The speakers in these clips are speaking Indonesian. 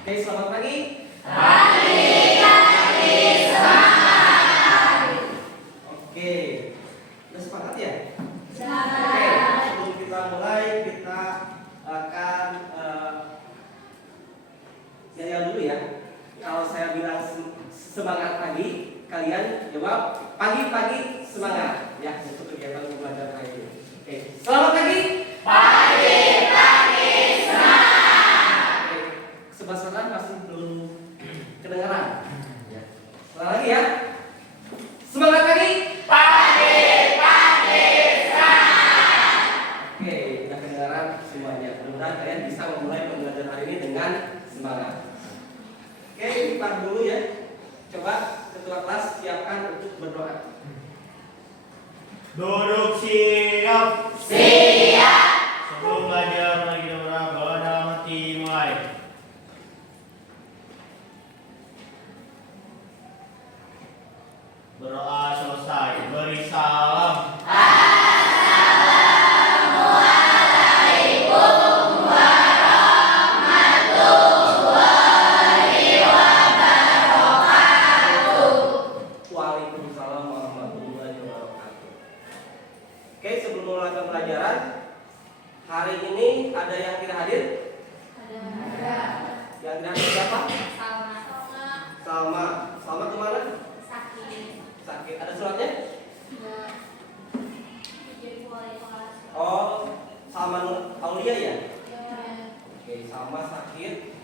Oke, selamat pagi. Pagi, pagi, semangat. Oke, udah sepakat ya? Semangat. Oke, sebelum kita mulai, kita akan yel dulu ya. Kalau saya bilang semangat pagi, kalian jawab pagi-pagi semangat. Ya, untuk kegiatan pembelajaran hari ini. Oke, selamat pagi. Pagi, pagi, semangat. Oke, sebelah sana masih belum kedengaran. Ya. Sekali lagi ya. Semangat pagi. Pagi, pagi, semangat. Oke, udah kedengaran semuanya. Mudah-mudahan kalian bisa memulai pembelajaran hari ini dengan semangat. Oke, kita dulu ya. Coba ketua kelas siapkan untuk berdoa. Duduk siap. Siap. Sebelum belajar mari kita berdoa dalam hati mulai. Berdoa selesai, beri salam. Assalamualaikum warahmatullahi wabarakatuh. Waalaikumsalam warahmatullahi wabarakatuh. Oke, sebelum mulai pembelajaran, hari ini ada yang tidak hadir? Ada. Yang tidak hadir siapa? Salma. Salma. Salma kemana? Sakit. Sakit. Ada suratnya? Enggak. Jadi wali kelas. Oh, Salma Nur Aulia ya? Ya. Oke, Salma sakit.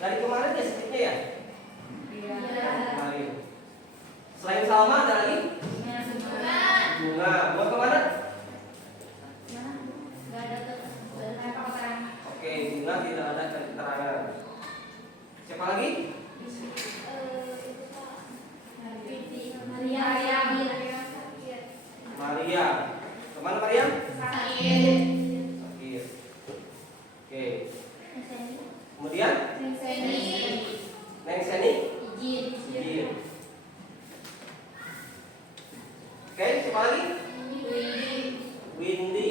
Dari kemarin ya sakitnya ya? Iya. Kemarin. Selain Salma ada lagi? Bunga. Bunga. Bunga kemana? Enggak ada keterangan. Oke, Bunga tidak ada keterangan. Siapa lagi? Maria. Maria. Kemana Maria? Sakit. Sakit. Oke. Kemudian Neng Seni. Izin. Oke, siapa lagi? Windy.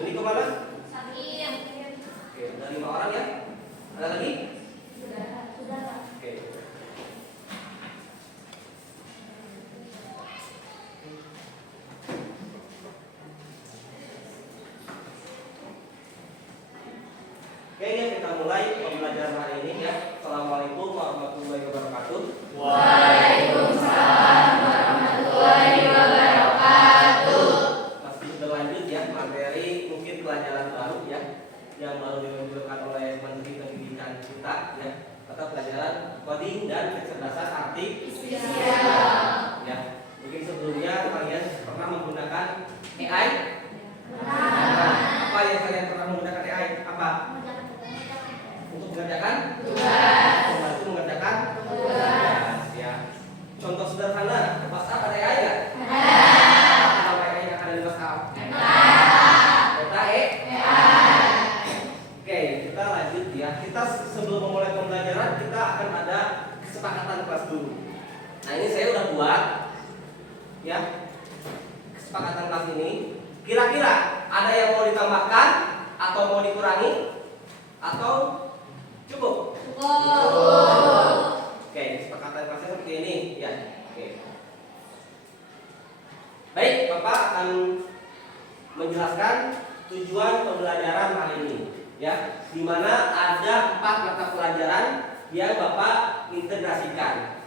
Ini kemana? Oke, ada 5 orang ya. Ada lagi? Oke. Oke, ya kita mulai pembelajaran hari ini ya. Assalamualaikum warahmatullahi wabarakatuh. Waalaikumsalam warahmatullahi wabarakatuh. Masih berlanjut ya materi mungkin pelajaran baru ya yang baru diluncurkan oleh Menteri Pendidikan kita ya, atau pelajaran coding dan kecerdasan artifisial. Ya, mungkin sebelumnya kalian pernah menggunakan AI? Apa yang kalian pernah menggunakan AI? Apa? Untuk mengerjakan Tugas. membantu mengerjakan tugas ya. Contoh sederhana, WhatsApp ada AI nggak? Apa nama AI yang ada di WhatsApp? Data Oke, kita lanjut ya. Kita sebelum memulai pembelajaran kita akan ada kesepakatan kelas dulu. Nah, ini saya udah buat ya kesepakatan kelas ini. Kira-kira ada yang mau ditambahkan atau mau dikurangi atau cukup? Oke, kesepakatan kelasnya seperti ini ya. Oke. Baik, Bapak akan menjelaskan tujuan pembelajaran hari ini ya, di mana ada 4 mata pelajaran yang Bapak integrasikan.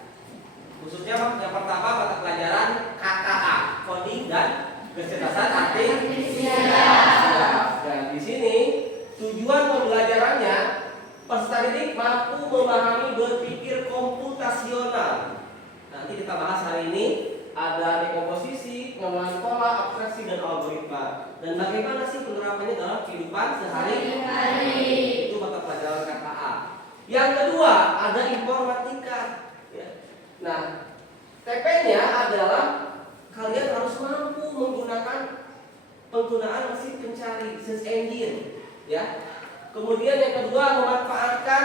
Khususnya yang pertama mata pelajaran KKA, coding dan kecerdasan artifisial. Dan di sini tujuan pembelajarannya peserta didik mampu memahami berpikir komputasional. Nanti kita bahas hari ini ada dekomposisi, pengembangan pola, abstraksi dan algoritma. Dan bagaimana sih penerapannya dalam kehidupan sehari-hari. Itu mata pelajaran KKA. Yang kedua ada informatika. Ya. Nah, TP-nya adalah kalian harus mampu menggunakan penggunaan mesin pencari search engine. Ya. Kemudian yang kedua memanfaatkan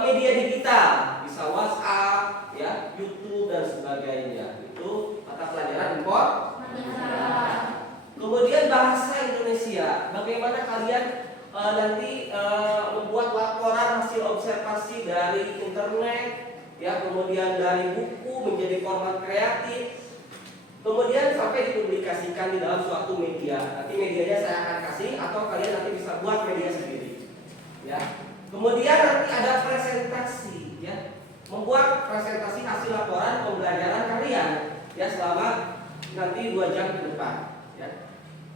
media digital, bisa WhatsApp, ya, YouTube dan sebagainya. Itu mata pelajaran informatika. Kemudian bahasa Indonesia, bagaimana kalian nanti membuat laporan hasil observasi dari internet, ya, kemudian dari buku menjadi format kreatif, kemudian sampai dipublikasikan di dalam suatu media. Nanti medianya saya akan kasih atau kalian nanti bisa buat media sendiri, ya. Kemudian nanti ada presentasi, ya, membuat presentasi hasil laporan pembelajaran kalian, ya, selama nanti 2 jam ke depan, ya.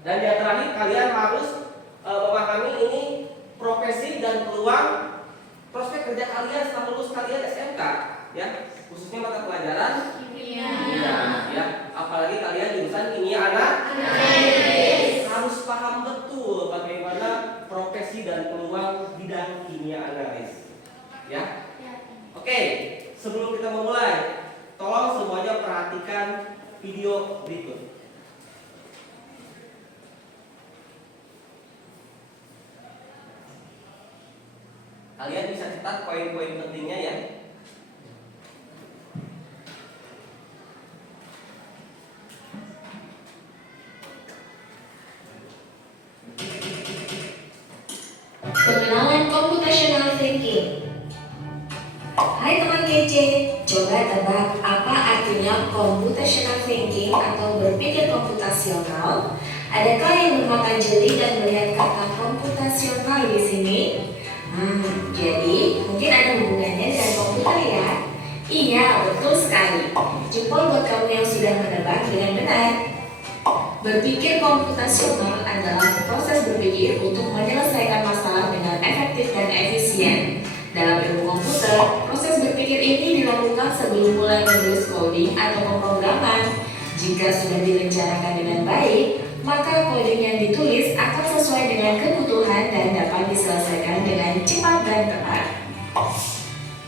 Dan yang terakhir kalian harus memahami ini profesi dan peluang prospek kerja kalian setelah lulus kalian SMK, ya, khususnya mata pelajaran Kimia. ya, apalagi kalian jurusan kimia Analis. harus paham betul bagaimana profesi dan peluang bidang kimia analis, ya. Oke, sebelum kita memulai, tolong semuanya perhatikan video berikut. Kalian bisa catat poin-poin pentingnya, ya. Pengenalan computational thinking. Hai teman kece, coba tebak apa artinya computational thinking atau berpikir komputasional? Adakah yang bermata jeli dan melihat kata komputasional di sini? Jadi mungkin ada hubungannya dengan komputer ya? Iya, betul sekali. Jempol buat kamu yang sudah menebak dengan benar. Berpikir komputasional adalah proses berpikir untuk menyelesaikan masalah dengan efektif dan efisien. Dalam ilmu komputer, proses berpikir ini dilakukan sebelum mulai menulis coding atau pemrograman. Jika sudah direncanakan dengan baik, maka coding yang ditulis akan sesuai dengan kebutuhan dan dapat diselesaikan dengan cepat dan tepat.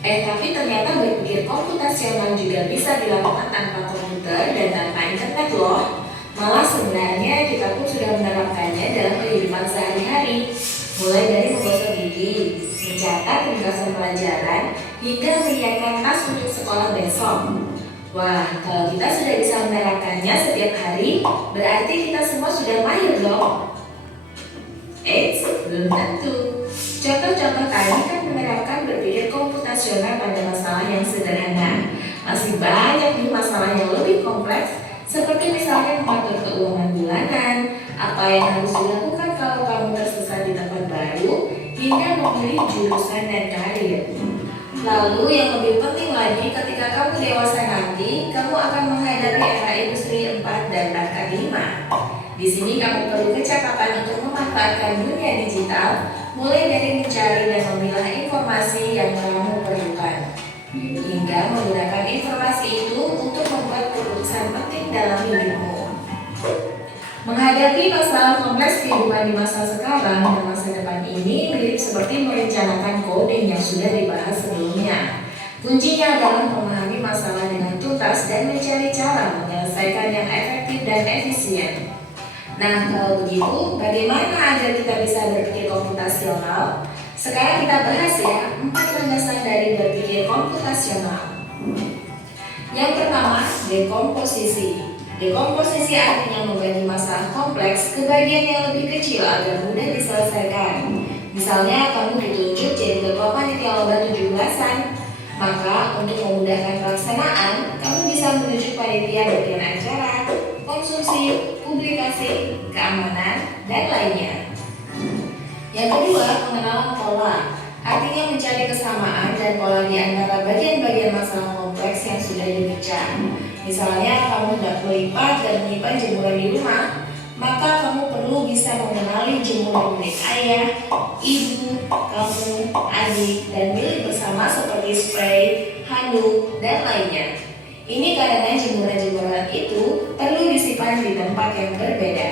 Tapi ternyata berpikir komputasional juga bisa dilakukan tanpa komputer dan tanpa internet loh. Malah sebenarnya kita pun sudah menerapkannya dalam kehidupan sehari-hari, mulai dari menggosok gigi, mencatat ringkasan pelajaran, hingga menyiapkan tas untuk sekolah besok. Wah, kalau kita sudah bisa menerapkannya setiap hari, berarti kita semua sudah mahir dong. Belum tentu. Contoh-contoh tadi kan menerapkan berpikir komputasional pada masalah yang sederhana. Masih banyak nih masalah yang lebih kompleks, seperti misalnya mengatur keuangan bulanan, apa yang harus dilakukan kalau kamu tersesat di tempat baru, hingga memilih jurusan dan karir. Lalu yang lebih penting lagi, ketika kamu dewasa nanti, kamu akan menghadapi era industri 4 dan bahkan 5. Di sini kamu perlu kecakapan untuk memanfaatkan dunia digital, mulai dari mencari dan memilah informasi yang kamu perlukan, hingga menggunakan informasi itu untuk membuat keputusan penting dalam hidupmu. Menghadapi masalah kompleks kehidupan di masa sekarang dan masa depan ini mirip seperti merencanakan coding yang sudah dibahas sebelumnya. Kuncinya adalah memahami masalah dengan tuntas dan mencari cara menyelesaikan yang efektif dan efisien. Nah, kalau begitu, bagaimana agar kita bisa berpikir komputasional? Sekarang kita bahas ya 4 landasan dari berpikir komputasional. Yang pertama, dekomposisi. Dekomposisi artinya membagi masalah kompleks ke bagian yang lebih kecil agar mudah diselesaikan. Misalnya, kamu ditunjuk jadi ketua panitia lomba 17-an. Maka, untuk memudahkan pelaksanaan, kamu bisa menunjuk panitia bagian acara, konsumsi, publikasi, keamanan, dan lainnya. Yang kedua, pengenalan pola. Artinya mencari kesamaan dan pola di antara bagian-bagian masalah kompleks yang sudah dipecah. Misalnya, kamu hendak melipat dan menyimpan jemuran di rumah, maka kamu perlu bisa mengenali jemuran milik ayah, ibu, kamu, adik, dan milik bersama seperti spray, handuk, dan lainnya. Ini karena jemuran-jemuran itu perlu disimpan di tempat yang berbeda.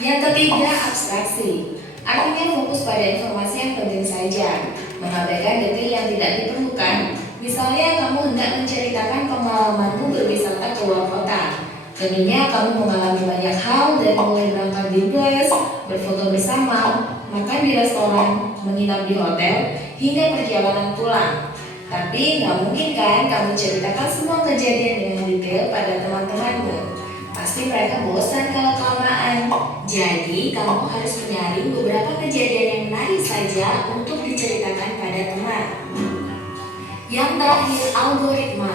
Yang ketiga, abstraksi. Artinya fokus pada informasi yang penting saja, mengabaikan detail yang tidak diperlukan. Misalnya, kamu hendak menceritakan pengalamanmu berwisata ke luar kota. Tentunya kamu mengalami banyak hal dari mulai berangkat di bus, berfoto bersama, makan di restoran, menginap di hotel, hingga perjalanan pulang. Tapi nggak mungkin kan kamu ceritakan semua kejadian dengan detail pada teman-temanmu. Pasti Pasti mereka bosan kalau kelamaan. Jadi, kamu harus menyaring beberapa kejadian yang menarik saja untuk diceritakan pada teman. Yang terakhir, algoritma.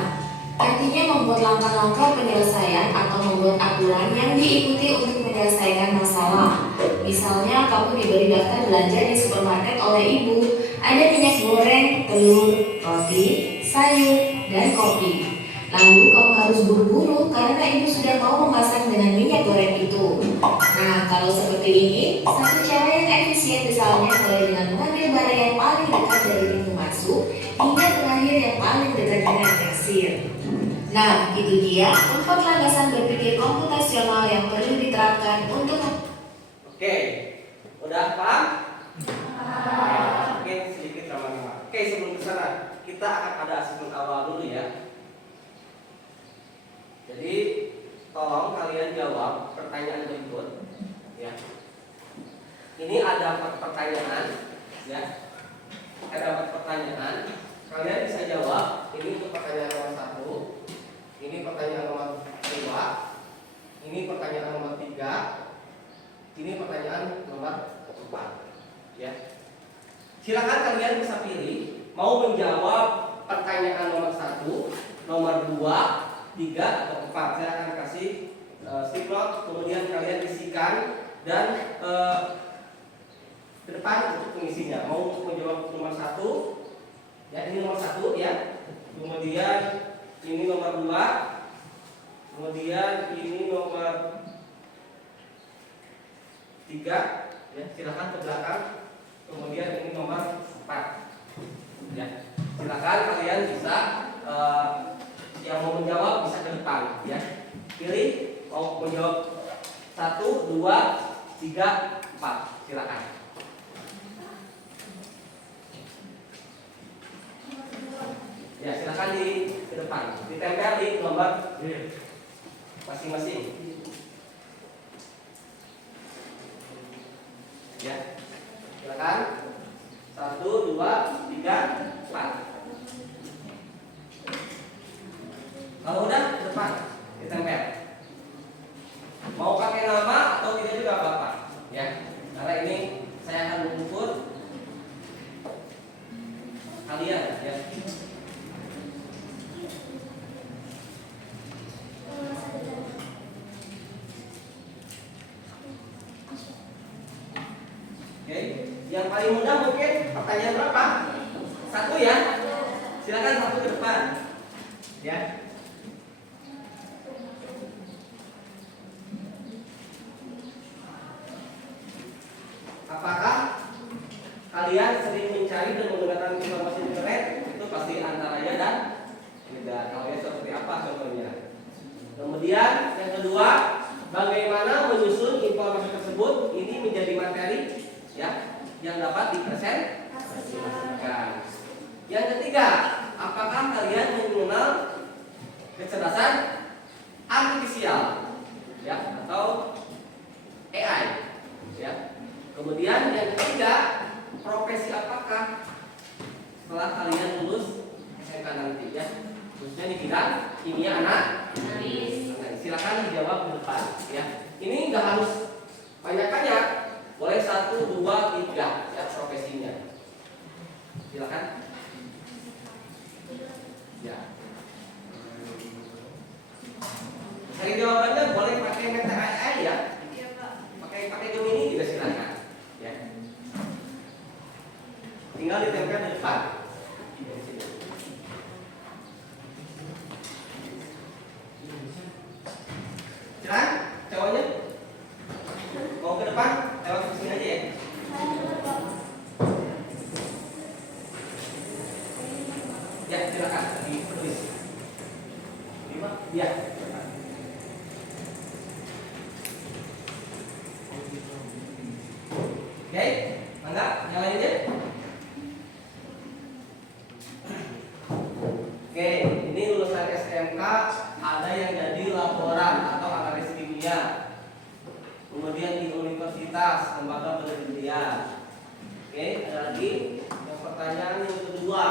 Artinya membuat langkah-langkah penyelesaian atau membuat aturan yang diikuti untuk menyelesaikan masalah. Misalnya, kamu diberi daftar belanja di supermarket oleh ibu. Ada minyak goreng, telur, roti, sayur, dan kopi. Lalu kamu harus buru-buru karena ibu sudah mau memasak dengan minyak goreng itu. Nah, kalau seperti ini, satu cara yang efisien misalnya mulai dengan mengambil barang yang paling dekat dari pintu masuk hingga terakhir yang paling dekat dengan kasir. Nah, itu dia 4 landasan berpikir komputasional yang perlu diterapkan untuk. Oke, udah paham? Mungkin sedikit ramah-ramah. Oke, sebelum ke sana, kita akan ada asesmen awal dulu ya. Jadi, tolong kalian jawab pertanyaan berikut ya. Ini ada 4 pertanyaan ya. Ada 4 pertanyaan. Kalian bisa jawab. Ini untuk pertanyaan nomor 1. Ini pertanyaan nomor 2. Ini pertanyaan nomor 3. Ini pertanyaan nomor 4 ya. Silakan kalian bisa pilih mau menjawab pertanyaan nomor 1, nomor 2, 3 atau 4. Saya akan kasih stick note, kemudian kalian isikan dan ke depan untuk pengisinya. Mau menjawab nomor 1, ya ini nomor 1 ya. Kemudian ini nomor 2. Kemudian ini nomor 3 ya, silakan ke belakang. Kemudian ini nomor 4 ya. Silakan kalian bisa yang mau menjawab bisa ke depan ya. Pilih mau menjawab 1, 2, 3, 4. Silakan. Ya, silakan ke depan. Ditempel di nomor masing-masing. Ya. Silakan. 1, 2, 3, 4. Kalau udah ke depan, ditempel. Mau pakai nama atau tidak juga Bapak, ya. Karena ini saya akan mengukur kalian, ya. Oke, yang paling mudah mungkin pertanyaan berapa? 1 ya. Silakan 1 ke depan, ya. Apakah kalian sering mencari dan menggunakan informasi internet? Itu pasti antara ya dan tidak. Kalau ya seperti apa contohnya? Kemudian yang kedua, bagaimana menyusun informasi tersebut ini menjadi materi ya yang dapat dipresentasikan. Yang ketiga, apakah kalian mengenal kecerdasan artifisial ya atau AI ya? Kemudian yang ketiga, profesi apakah setelah kalian lulus SMK nanti ya, khususnya di bidang kimia analis. Silakan dijawab di depan ya. Ini nggak harus banyak-banyak, boleh 1, 2, 3 ya profesinya. Silakan. Ya. Cari jawabannya boleh pakai meta AI ya. Pakai Gemini juga silakan. Ya. Tinggal ditempel di depan. Silakan, cowoknya mau ke depan, lewat ke sini aja ya. Ya, silakan ditulis. Ya. Oke, mangga nyalain aja. Oke, ini lulusan SMK ada yang jadi laboran atau analis kimia. Kemudian di universitas, lembaga penelitian. Oke, ada lagi yang pertanyaan yang kedua.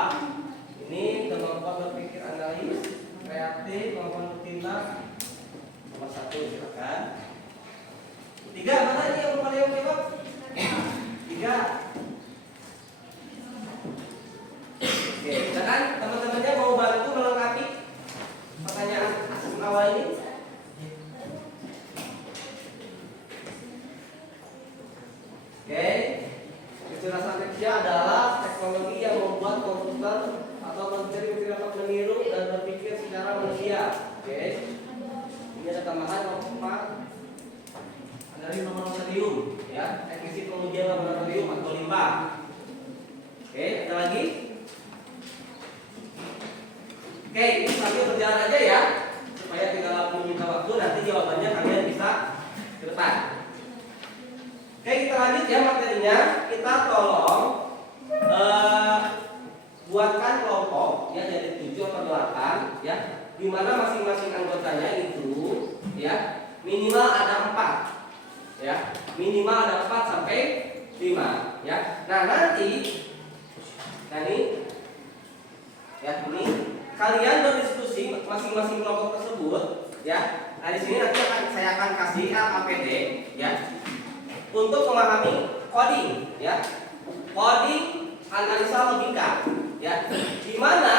Ini kemampuan berpikir analis, kreatif, kemampuan bertindak. Nomor nomor 1 silakan. 3 mana nih yang belum ada yang jawab? 3. Oke, silakan teman-temannya mau bantu melengkapi pertanyaan asesmen awal ini. Oke, kecerdasan kerja adalah teknologi yang membuat komputer atau mencari atau meniru dan berpikir secara manusia. Oke, ini ada tambahan nomor 4 dari laboratorium, ya, teknisi pengujian laboratorium atau limbah. Oke, ada lagi? Oke, ini sambil berjalan aja ya, supaya tidak meminta waktu. Nanti jawabannya kalian bisa ke depan. Oke, kita lanjut ya materinya. Kita tolong buatkan kelompok ya dari 7 atau 8 ya, di mana masing-masing anggotanya itu ya minimal ada 4 ya, minimal ada 4 sampai 5 ya. Nah nanti ya ini kalian berdiskusi masing-masing kelompok tersebut ya. Nah di sini nanti saya akan kasih LKPD ya untuk memahami coding ya, coding analisa logika ya, di mana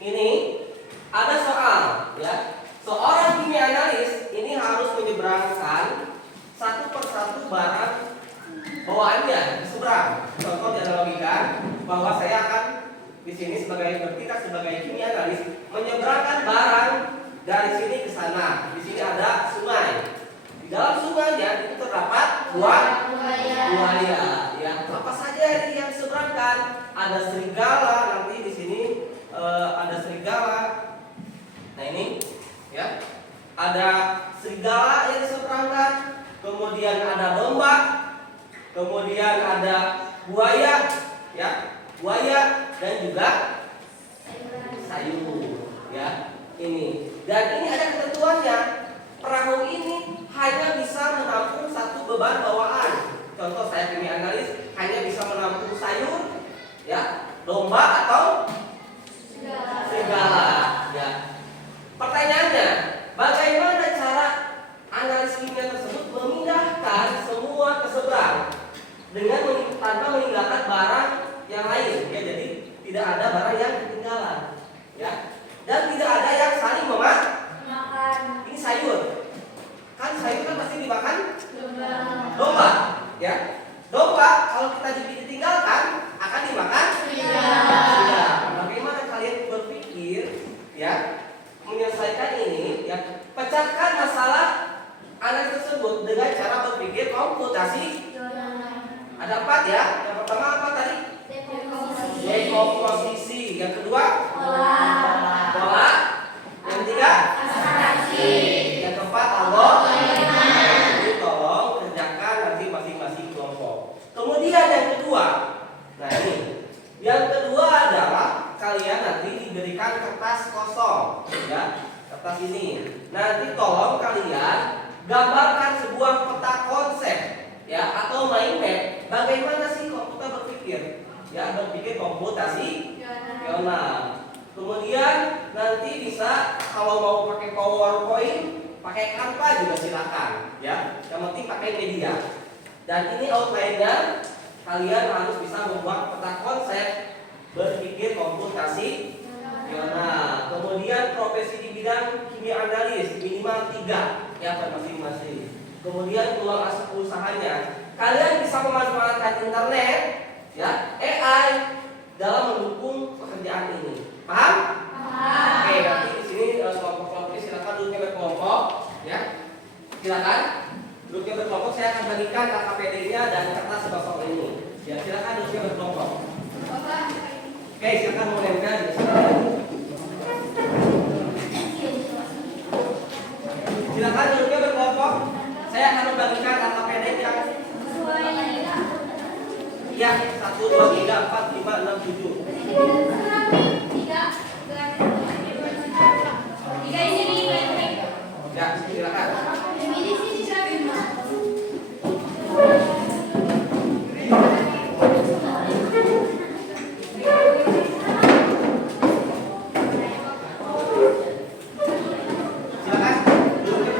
ini ada soal ya, seorang kimia analis ini harus menyeberangkan satu persatu barang bawaannya ke seberang. Contoh dianalogikan bahwa saya akan di sini sebagai bertindak sebagai kimia analis menyeberangkan barang dari sini ke sana. Di sini ada sungai. Di dalam sungainya itu terdapat buaya. Ya, apa saja yang diseberangkan? Ada serigala. Nanti di sini ada serigala. Nah ini, ya, ada serigala yang diseberangkan. Kemudian ada domba. Kemudian ada buaya, ya, buaya dan juga sayur, ya. Ini. Dan ini ada ketentuannya. Perahu ini hanya bisa menampung satu beban bawaan. Contoh saya kimia analis hanya bisa menampung sayur, ya, domba atau serigala, ya. Pertanyaannya, bagaimana cara analis kimia tersebut memindahkan semua ke seberang dengan tanpa meninggalkan barang yang lain, ya. Jadi tidak ada barang yang ketinggalan, ya. Dan tidak ada yang saling memakan. Ini sayur. Kan sayur kan pasti dimakan domba, ya. Domba kalau kita ditinggalkan akan dimakan. Ya. Bagaimana kalian berpikir, ya, menyelesaikan ini, ya? Pecahkan masalah analis tersebut dengan cara berpikir komputasi. Ada 4 ya. Yang pertama apa tadi? Dekomposisi. Yang kedua? Pola. Yang ketiga? Yang keempat algoritma. Jadi tolong kerjakan nanti masing-masing kelompok. Kemudian yang kedua, nah ini, yang kedua adalah kalian nanti diberikan kertas kosong, ya, kertas ini. Nanti tolong kalian gambarkan sebuah peta konsep, ya, atau mind map. Bagaimana sih komputer berpikir? Ya, berpikir komputasional. Kemudian nanti bisa kalau mau pakai PowerPoint, pakai Canva juga silakan, ya. Yang penting pakai media. Dan ini outline-nya kalian harus bisa membuat peta konsep berpikir komputasional. Kemudian profesi di bidang kimia analis minimal 3 ya per masing-masing. Kemudian peluang usahanya, kalian bisa memanfaatkan internet, ya, AI dalam mendukung pekerjaan ini. Paham? Oke, nanti di sini kelompok-kelompok silakan duduknya berkelompok, ya. Silakan duduknya berkelompok. Saya akan bagikan KKPD-nya dan kertas kosong ini. Ya, silakan duduknya berkelompok. Oke, silakan mau nempel di sini. Silakan duduknya berkelompok. Saya akan membagikan KKPD yang ya 1, 2, 3, 4, 5, 6, 7. Ya, silakan. Silakan duduknya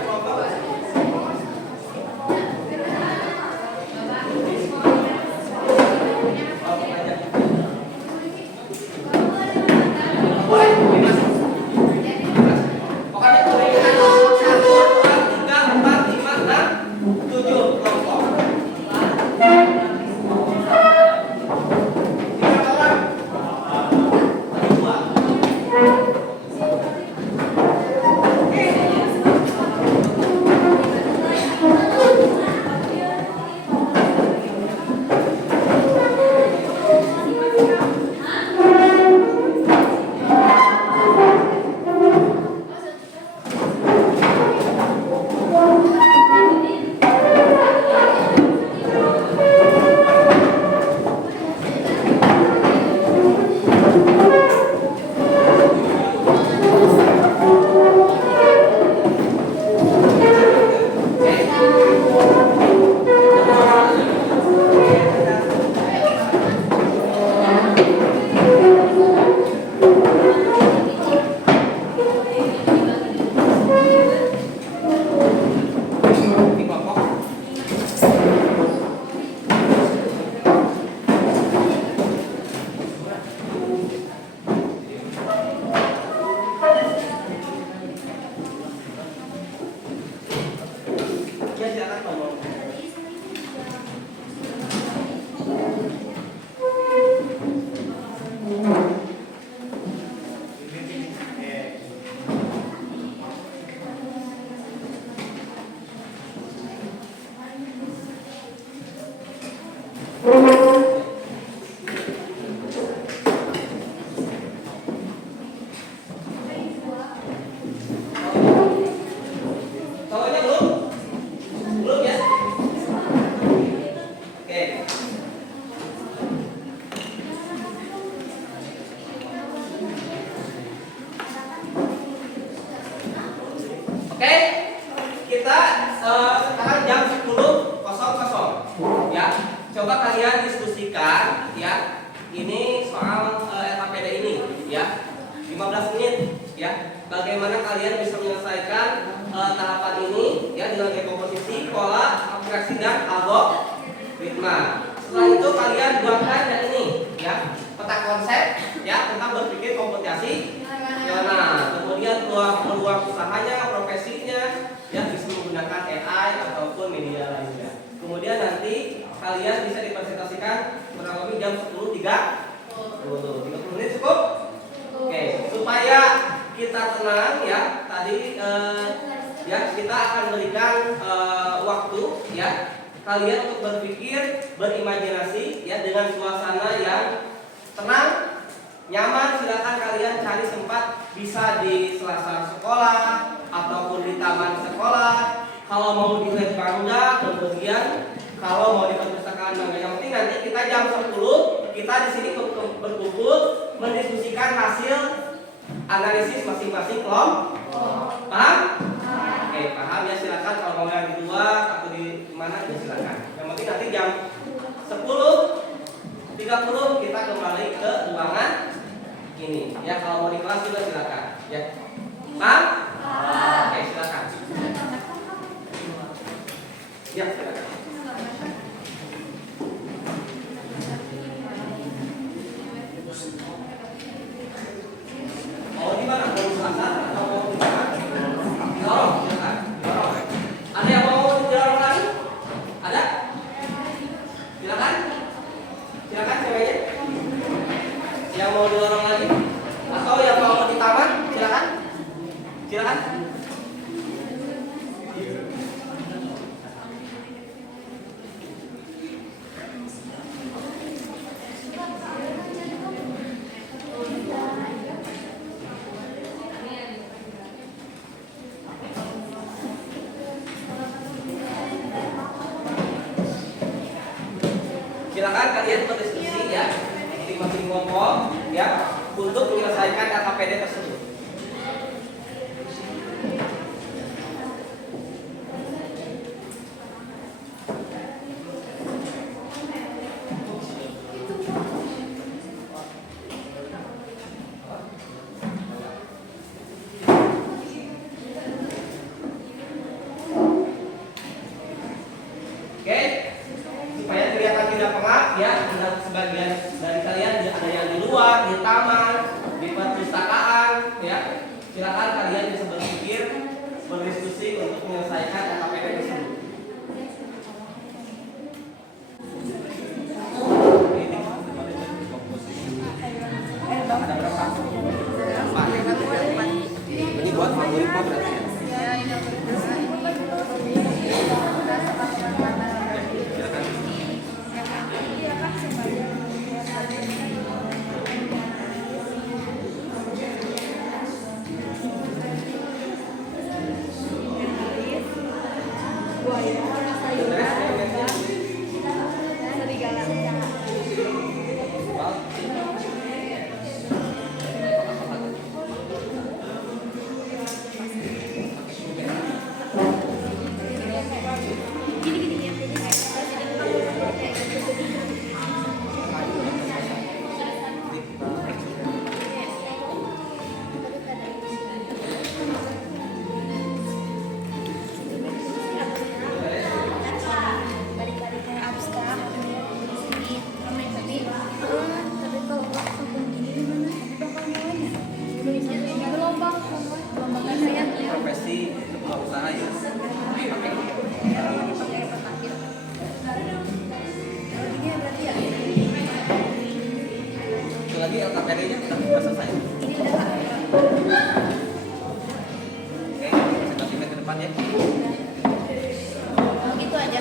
Coba kalian diskusikan ya. Ini soal LKPD ini ya. 15 menit ya. Bagaimana kalian bisa menyelesaikan tahapan ini ya dengan dekomposisi, pola, abstraksi dan algoritma. Setelah itu kalian buatkan yang ini ya, peta konsep ya tentang berpikir komputasi. Nah, kemudian peluang usahanya, profesinya ya bisa menggunakan AI ataupun media lainnya. Kemudian nanti kalian bisa dipresentasikan kurang lebih jam 10.30. 30 menit cukup? Oke, supaya kita tenang ya. Tadi ya kita akan berikan waktu ya kalian untuk berpikir, berimajinasi ya dengan suasana yang tenang, nyaman. Silakan kalian cari tempat, bisa di selasar sekolah ataupun di taman sekolah. Kalau mau di lab bangga, kemudian kalau mau di perpustakaan bangga. Yang penting nanti kita jam 10 kita di sini berkumpul mendiskusikan hasil analisis masing-masing kelompok. Paham? Oke, paham ya, silakan kalau mau yang di luar atau di mana ya silakan. Yang penting nanti jam 10.30 kita kembali ke ruangan ini. Ya, kalau mau di kelas juga silakan. Ya. Paham? Oke, silakan. Ya, silakan. Mau di mana? Mau di sana atau mau di mana? Dorong, silakan. Dorong. Ada yang mau didorong lagi? Ada? Silakan. Silakan ceweknya. Yang mau didorong lagi? Atau yang mau di taman? Silakan. Silakan. Silakan kalian berdiskusi ya, masing-masing kelompok ya, untuk menyelesaikan LKPD tersebut. Oke, supaya kelihatan tidak pengap ya, ada sebagian dari kalian ada yang di luar, di taman, di perpustakaan ya. Silakan kalian bisa berpikir, berdiskusi untuk menyelesaikan LKPD tersebut. Ini buat algoritma berarti ya. Profesi sebuah usaha ya. Itu lagi LKPD-nya sudah selesai. Oke, presentasikan ke depan ya. Gitu aja.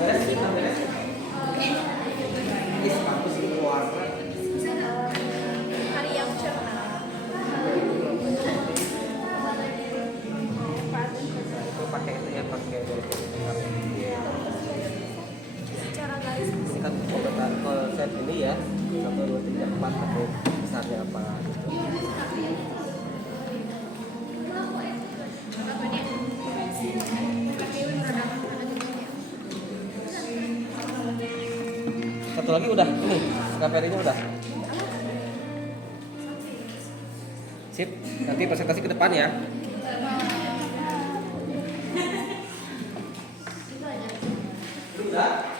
Beres, beres. Ini bagus ini warna. Hari yang cerah. Pakai itu ya, pakai Secara garis ini kan konsep ini ya 1, 2, 3, 4 atau besarnya apa gitu. apa dia? Satu lagi udah, ini KPR-nya udah. Sip, nanti presentasi ke depan ya. Udah.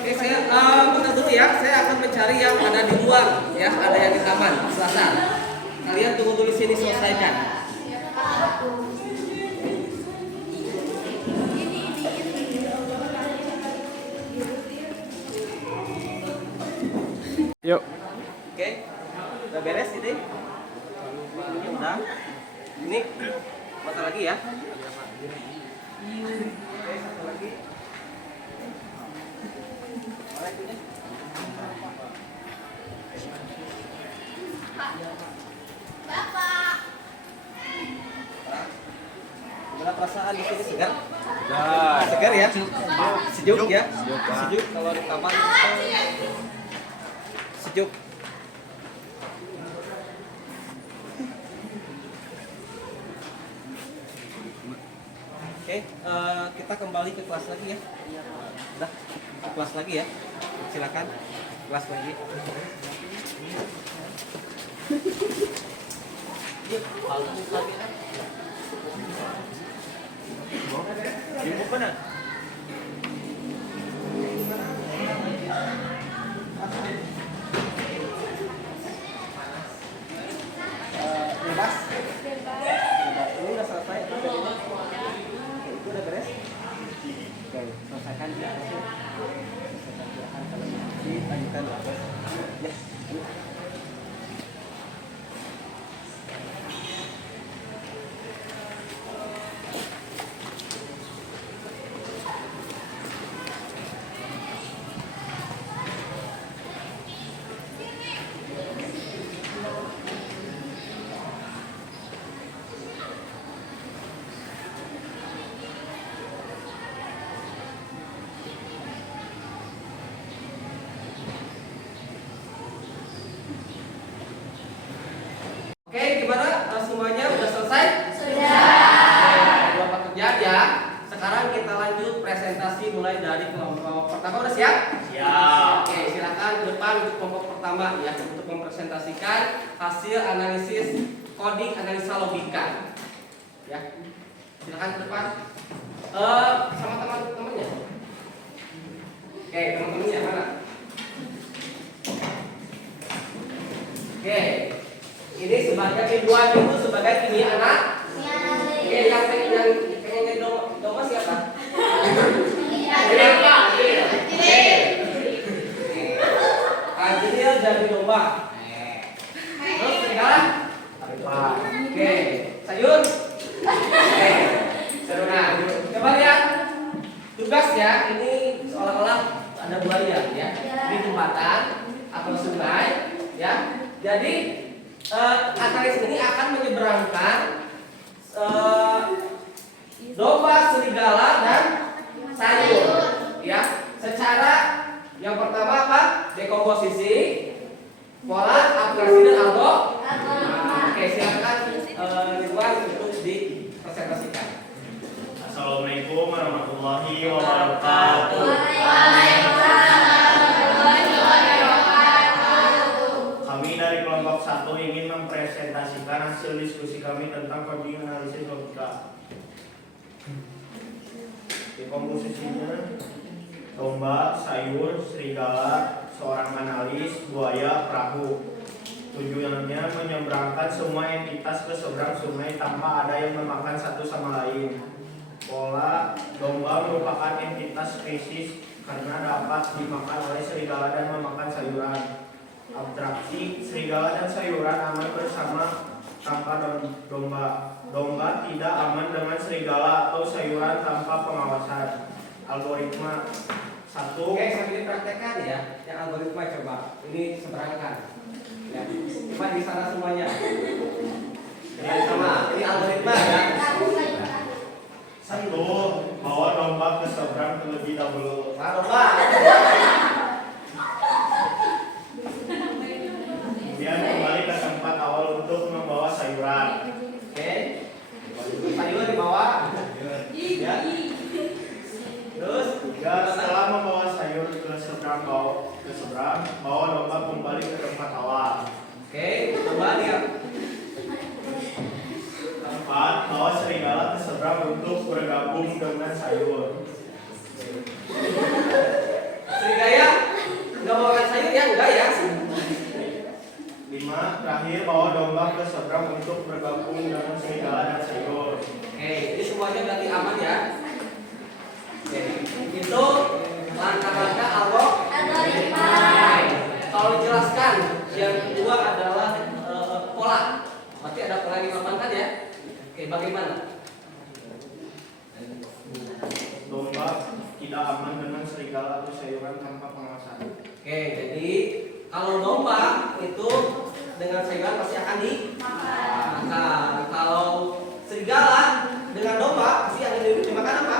Oke, saya bentar dulu ya. Saya akan mencari yang ada di luar, ya, ada yang di taman selatan. Kalian tunggu dulu di sini selesaikan. Yuk. Oke, udah beres ini? Udah. Ini mata lagi ya. Oke, satu lagi. Bapak. Gimana perasaan di sini, segar? Segar ya? Sejuk ya? Sejuk kalau di taman sejuk. Oke, kita kembali ke kelas lagi ya. Udah, ke kelas lagi ya. Silakan, kelas lagi. Yuk, bagus lagi kan? Ibu mana? Bebas. Ini udah selesai. Itu udah beres. Oke, selesaikan di atasnya. Selesaikan di atas kalau dilanjutkan di atas. Ya. Oke, gimana? Semuanya udah selesai? Sudah. Dua pekerjaan ya. Sekarang kita lanjut presentasi mulai dari kelompok pertama. Udah siap? Siap. Oke, silakan ke depan untuk kelompok pertama ya, untuk mempresentasikan hasil analisis coding analisa logika. Ya, silakan ke depan. Sama teman-temannya. Oke, teman-temannya mana? Oke. Ini sebagai mingguan itu sebagai ini anak. Oke, yang pengen jadi domba siapa? Anjir jadi domba. Terus serigala? Oke, sayur? Oke, seru nah. Coba lihat tugas ya. Ini seolah-olah ada buaya ya. Ini jembatan atau sungai ya. Jadi analis ini akan menyeberangkan domba, serigala, dan sayur ya. Secara yang pertama apa? Dekomposisi, pola, aplikasi, dan algo. Oke, silakan Ridwan untuk dipresentasikan. Assalamualaikum warahmatullahi wabarakatuh. Kami dari kelompok 1 ingin mempresentasikan hasil diskusi kami tentang coding analisis logika. Komposisinya domba, sayur, serigala, seorang analis, buaya, perahu. Tujuannya menyeberangkan semua entitas ke seberang sungai tanpa ada yang memakan satu sama lain. Pola, domba merupakan entitas spesies karena dapat dimakan oleh serigala dan memakan sayuran. Abstraksi, serigala dan sayuran aman bersama tanpa domba. Domba tidak aman dengan serigala atau sayuran tanpa pengawasan. Algoritma 1. Oke, sambil dipraktekkan ya. Yang algoritma coba. Ini seberangkan. Ya. Coba di sana semuanya. Ya, sama. Ini algoritma ya. 1. Bawa domba ke seberang terlebih dahulu. Nah, domba. dengan sayur. Serigala nggak mau makan sayur ya? Enggak ya? 5. Terakhir, bawa domba ke seberang untuk bergabung dengan serigala dan sayur. Oke, ini semuanya berarti aman ya. Oke, itu langkah-langkah algoritma. Kalau dijelaskan, yang kedua adalah pola. Berarti ada pola yang dilakukan ya. Oke, bagaimana? Domba tidak aman dengan serigala atau sayuran tanpa pengawasan. Oke, jadi kalau domba itu dengan sayuran pasti akan dimakan. Kalau serigala dengan domba pasti akan dimakan apa?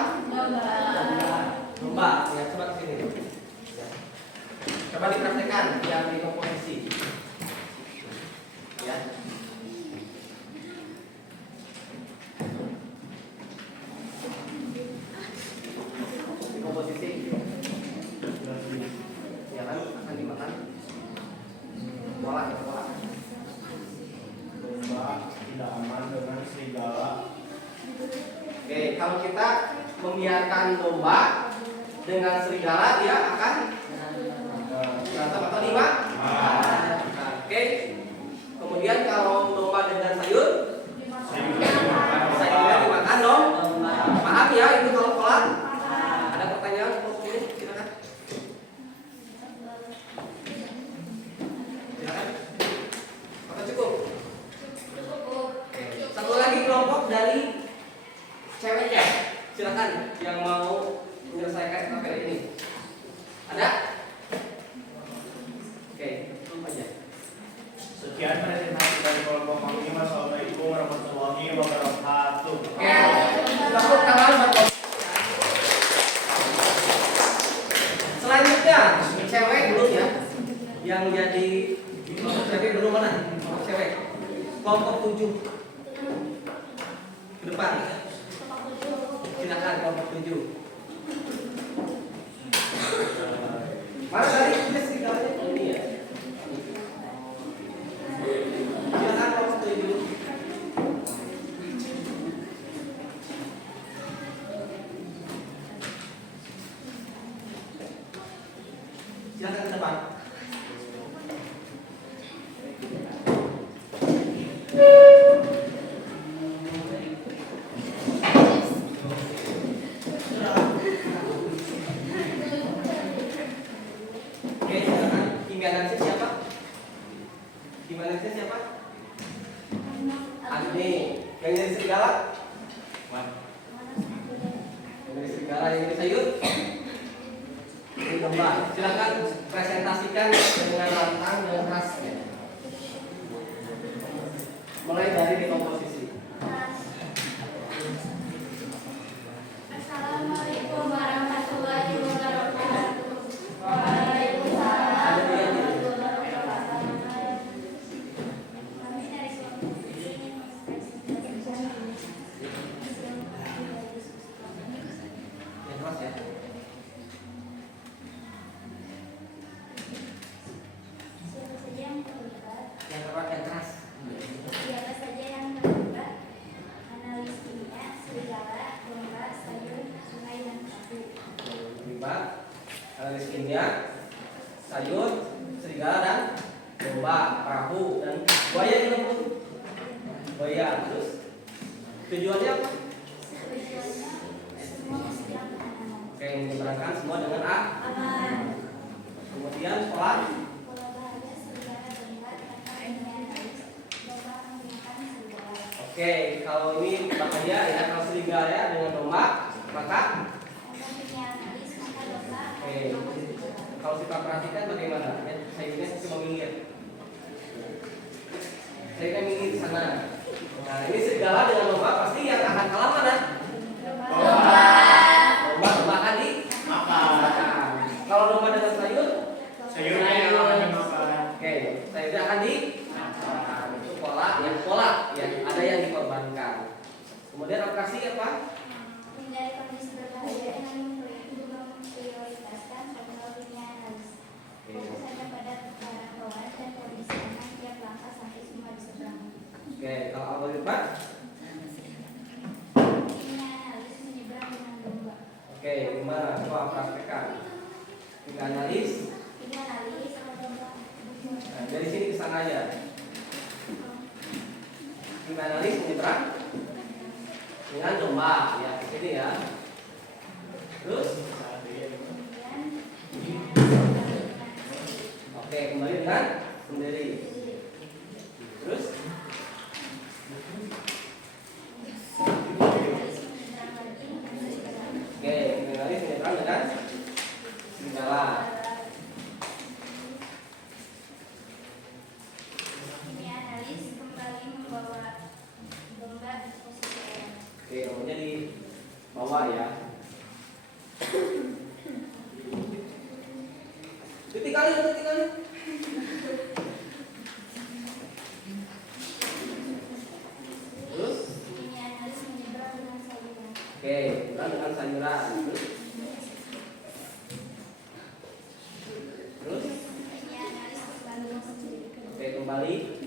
Domba. Ya, coba ke sini. Ya. Coba dipraktekkan yang di komposisi. Ya. Di komposisi. Ya kan akan dimakan. Pola. Domba tidak aman dengan serigala. Oke, kalau kita membiarkan domba dengan serigala, dia akan berantem atau dimakan. Oke. Kemudian kalau domba dengan sayurnya dimakan dong. Paham ya itu kalau pola? Ada pertanyaan untuk ini? Silakan. Silakan. Apakah cukup? Oke. Satu lagi kelompok dari ceweknya. Silakan yang mau menyelesaikan tabel ini. Ada? Oke, itu aja. Sekian presentasi dari kelompok kami. Wassalamualaikum warahmatullahi wabarakatuh. Oke, tepuk tangan buat kelompok. Selanjutnya, cewek dulu ya. Yang jadi kelompok cewek dulu mana? Kelompok cewek. Kelompok 7. Ke depan. Silakan kelompok 7. Mana tadi tulis segalanya ini ya? Silakan kelompok 7. Silakan ke depan. Oke, silakan. Tim analisis siapa? Tim analisis siapa? Agni. Yang jadi serigala? Yang jadi serigala, yang jadi sayur? Ini domba. Silakan presentasikan dengan lantang dan khasnya. Mulai dari dekomposisi. Assalamualaikum warahmatullahi wabarakatuh. Ada dia di sini. Kami dari kelompok ini Yang keras ya. siapa saja yang terlibat? Yang keras, yang keras. Siapa saja yang terlibat? Analis kimia, serigala, domba, sayur, sungai dan perahu. Terlibat analis kimia, sayur, serigala dan domba, perahu dan buaya juga Bu. Buaya. Terus tujuannya apa? Tujuannya semua menjelang keamanan. Oke, menyeberangkan semua dengan Aman. kemudian pola. Pola bahaya serigala domba tanpa kimia analis. Domba menggunakan serigala. Oke, kalau ini bahaya ya kalau serigala ya dengan domba, maka Tanpa kimia analis maka domba oke. menggunakan serigala. Kalau kita perhatikan bagaimana? Ya, sayurnya cuma minggir. Sayurnya minggir di sana. Nah, ini serigala dengan domba pasti yang akan kalah mana? Domba akan dimakan. Kalau domba dengan sayur, Sayurnya yang akan dimakan. oke, sayurnya akan dimakan. Itu pola ya, ada yang dikorbankan. Kemudian operasi apa? Menghindari kondisi berbahaya dengan memprioritaskan teknologi analis. Fokus hanya pada barang bawaan dan kondisi aman tiap langkah sampai semua diseberang. Oke, kalau algoritma, Kimia analis menyeberang dengan coba praktekkan. Tim analis. Nah, dari sini ke sana aja. Tim analis menyeberang dengan domba, ya ke sini ya. Terus, oke kembali dengan sendiri. Terus, oke tim analis menyeberang dengan serigala. Oke, nomornya di bawah ya. Titik kali. Terus, oke, dengan sayuran. Terus, oke kembali.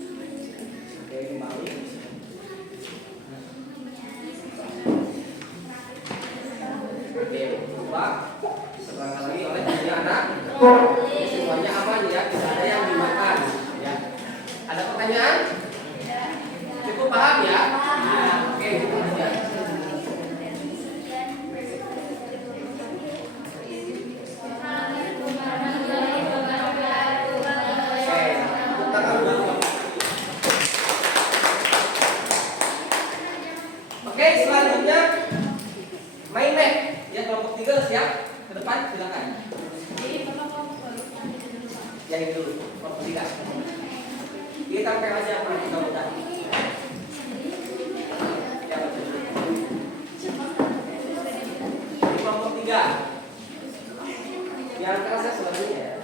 Oke, coba diserahkan lagi oleh dunia anak. Semuanya aman ya, tidak ada yang dimakan ya. Ada pertanyaan? Cukup paham ya? Nah, oke, cukup aja. Oke, selanjutnya main map. Ya, kelompok 3 siap? Ke depan silakan. Yang ini dulu, kelompok 3. Kita tempel aja praktika mudah. Ya, betul. Di kelompok 3. Yang kerasa suaranya ya.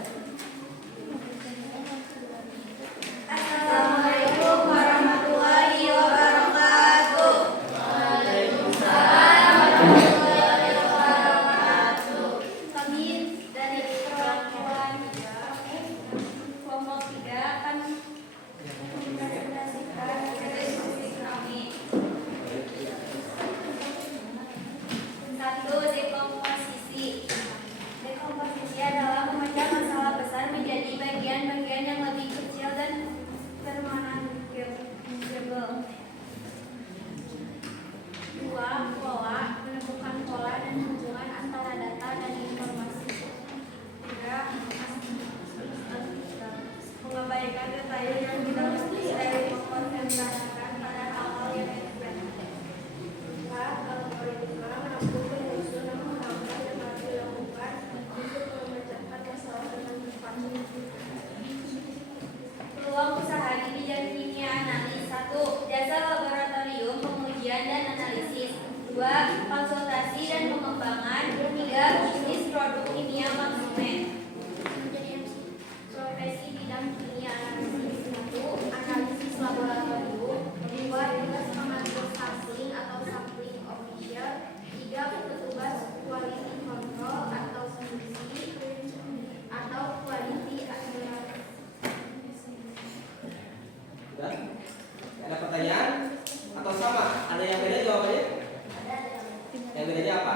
Assalamualaikum warahmatullahi wabarakatuh. Kami dari perwakilan kelompok 3 akan mempresentasikan diskusi kami. 1. Dekomposisi. Dekomposisi adalah memecah masalah besar menjadi bagian-bagian yang lebih kecil dan manageable. 2. Pola. Menemukan pola dan hubungan antara data dan informasi. 3. Mengabaikan detail yang tidak mesti dan mengkonsentrasikan pada hal-hal yang efektif. 4. Algoritma mampu menyusun dan menghafal yang harus dilakukan untuk memecahkan masalah dengan cepat. Peluang usaha di bidang kimia analis. 1. Jasa laboratorium, pengujian dan analisis. 2. Konsultasi dan pengembangan. 3. Bisnis produk kimia konsumen. Profesi bidang kimia analisis. 1. Analisis laboratorium. 2. Tugas mengatur sampling atau sampling official. 3. Petugas quality control atau QC atau quality assurance. Sudah? Ada pertanyaan? Atau sama? Ada yang beda jawabannya? Yang bedanya apa?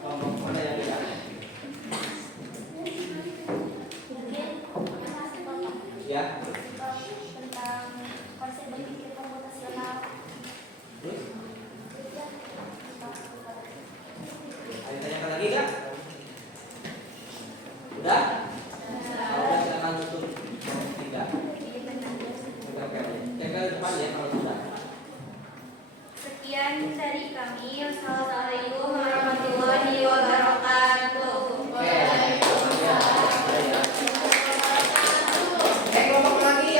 Kelompok mana yang beda? Ya. Tentang konsep berpikir komputasional. Terus? Ada ditanyakan lagi nggak? Udah? Kalau udah silakan tutup kelompok 3. Tempel depan ya kalau sudah. Sekian dari kami. Wassalamualaikum warahmatullahi wabarakatuh. Oke. Kelompok lagi.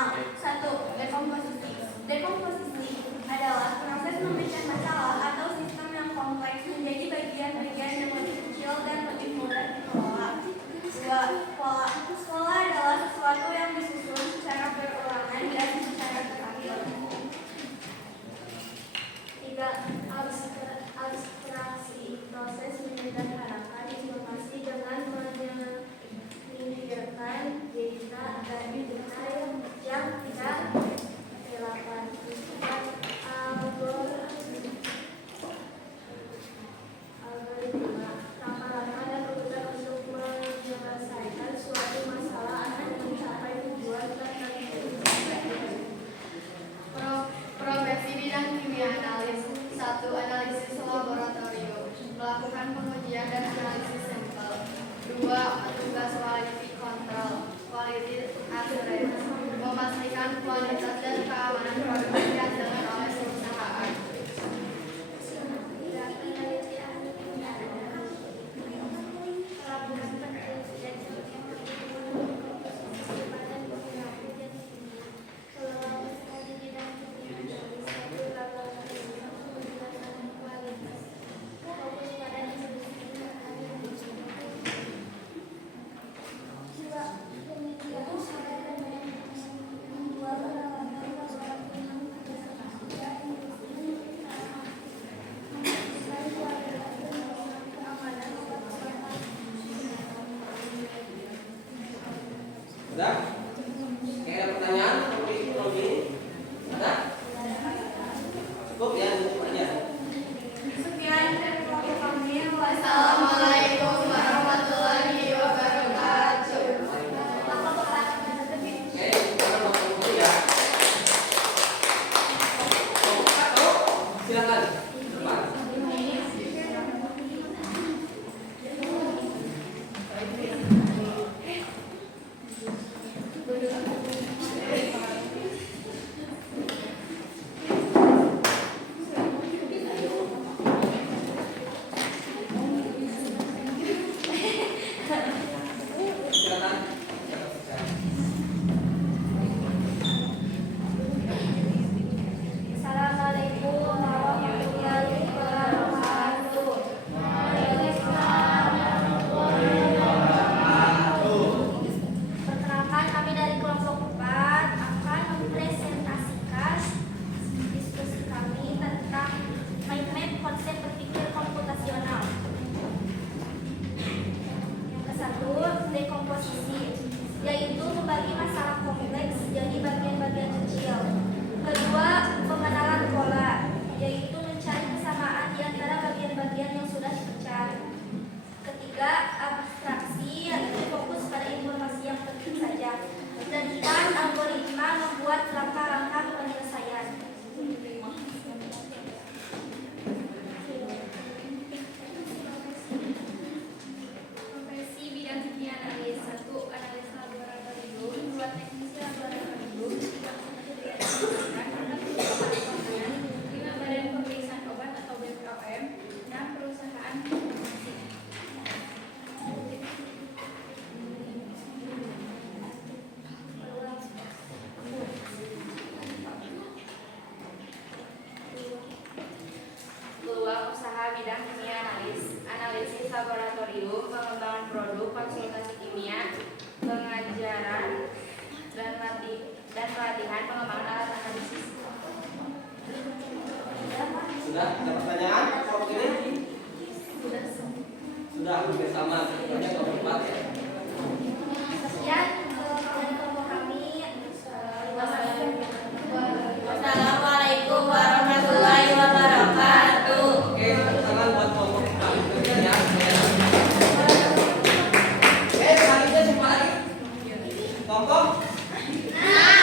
komputasional. 1. Dekomposisi. Dekomposisi adalah proses memecah masalah atau sistem yang kompleks menjadi bagian-bagian yang lebih kecil dan lebih mudah dikelola. 2. Pola. Pola adalah sesuatu yang disusun secara berulangan dan secara terakhir. 3. Abstraksi. Proses menyederhanakan informasi dengan menyingkirkan data dari detail yang tidak relevan. 4. Algoritma. Langkah-langkah dan keputusan untuk menyelesaikan suatu masalah akan mencapai tujuan tertentu. Profesi bidang kimia analis. 1. Analisis laboratorium, melakukan pengujian dan analisis sampel. 2. Petugas quality control, quality assurance, memastikan kualitas dan keamanan produk yang dihasilkan oleh perusahaan. Sudah? Kayak ada pertanyaan seperti itu lagi? Ada? Cukup ya, cukup aja. Sekian dari kami. Wassalamualaikum warahmatullahi wabarakatuh. Oke, sekarang mau ngomong ya. Satu, silakan. Depan. Silakan. Assalamualaikum warahmatullahi wabarakatuh. Perkenalkan, kami dari kelompok 4 akan mempresentasikan diskusi kami tentang mind map konsep berpikir komputasional. Yang ke-1, dekomposisi, yaitu membagi masalah kompleks jadi bagian-bagian kecil. Kedua, pengenalan pola, yaitu mencari kesamaan di antara bagian-bagian yang sudah dipecah. Ketiga, abstraksi, yaitu fokus pada informasi yang penting saja. Dan 4, algoritma, membuat langkah-langkah penyelesaian. Profesi bidang kimia analis. 1. Analis laboratorium. 2. Teknisi laboratorium. 3. Badan pemeriksaan obat atau BPOM. 6. Perusahaan farmasi. Peluang usaha bidang kimia analis, analisis laboratorium, pengembangan produk, konsultasi kimia, pengajaran, dan pelatihan pengembangan alat analisis. Sudah? Ada pertanyaan? Kalau ini? Sudah, hampir sama. Banyak atau empat ya? Sekian dari kelompok kami. Wassalamualaikum warahmatullahi wabarakatuh. Oke, tepuk tangan buat kelompok kita ya. Selanjutnya siapa lagi? Kelompok? Nah.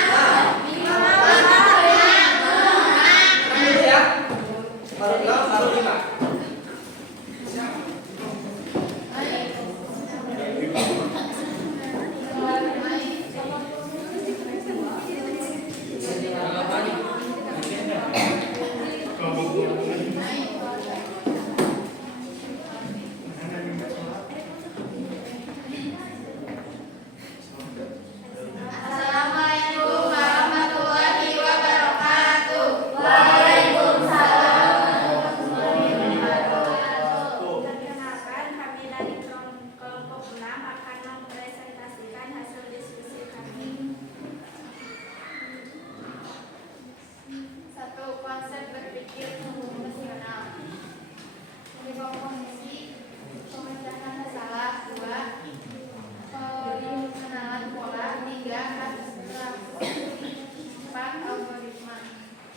Dulu ya. Baru 6, baru 5.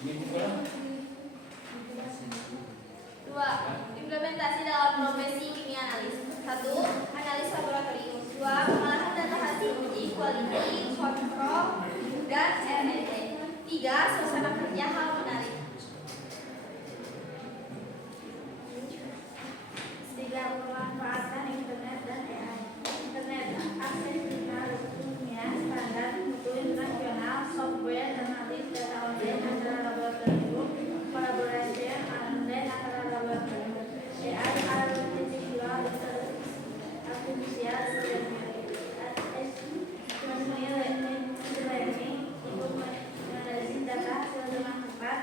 Dua, implementasi dalam profesi kimia analis. 1. Analis laboratorium. 2. Pengolahan data hasil uji, quality, control, dan R&D. 3. Suasana kerja hal menarik. Tiga, pemanfaatan internet dan AI. Internet, akses digital dunia, standar mutu internasional, software, analis data online antara laboratorium, kolaborasi online antara laboratorium, AI, artificial intelligence, learning, ikut menganalisis data hasil dengan tepat,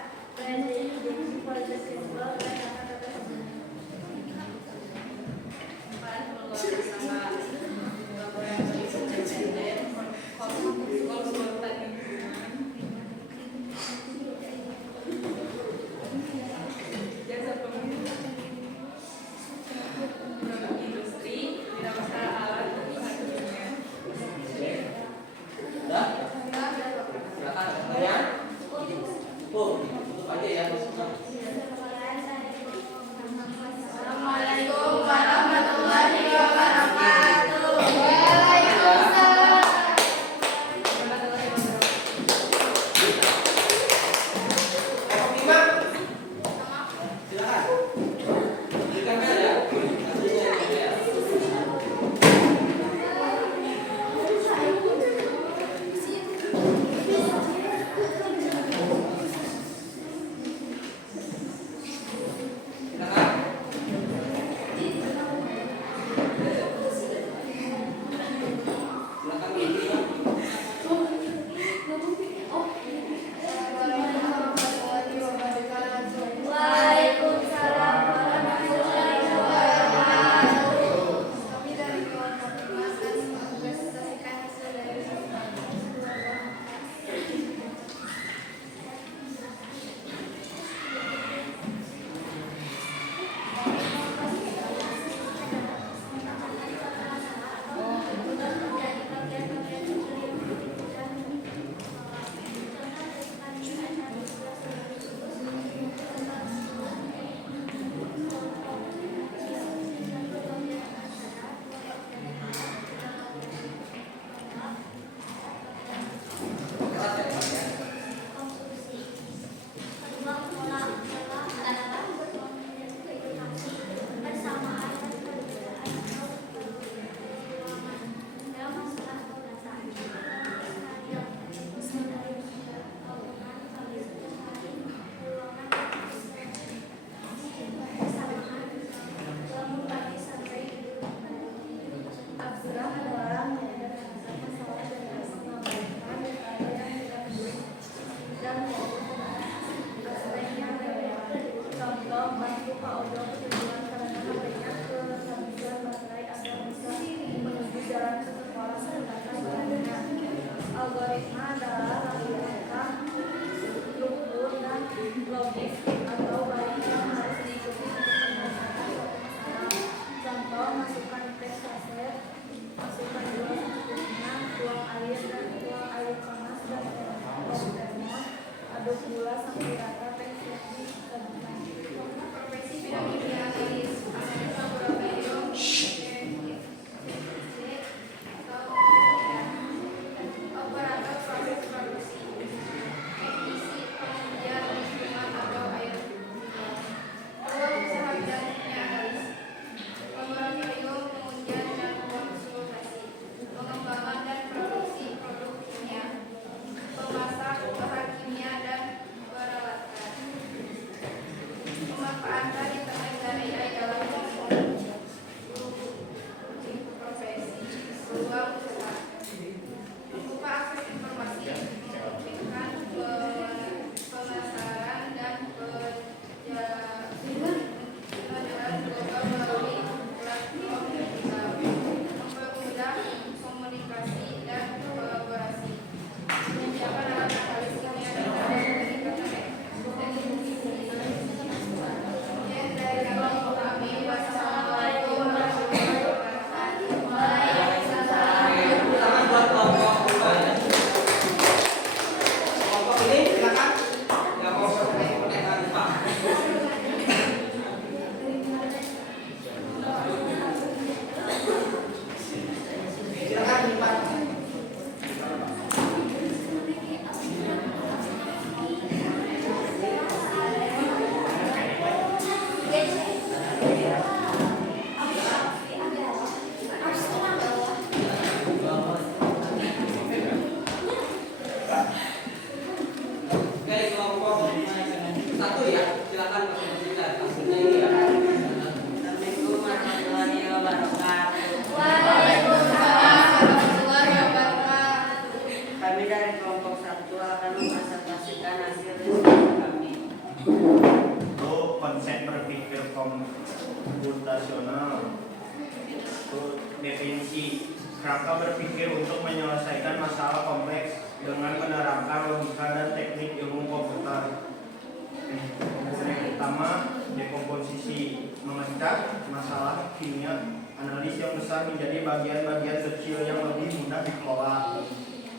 komputasional. Definisi: kerangka berpikir untuk menyelesaikan masalah kompleks dengan menerapkan logika dan teknik ilmu komputer. Komponen utama dekomposisi: memecah masalah kimia analis yang besar menjadi bagian-bagian kecil yang lebih mudah dikelola.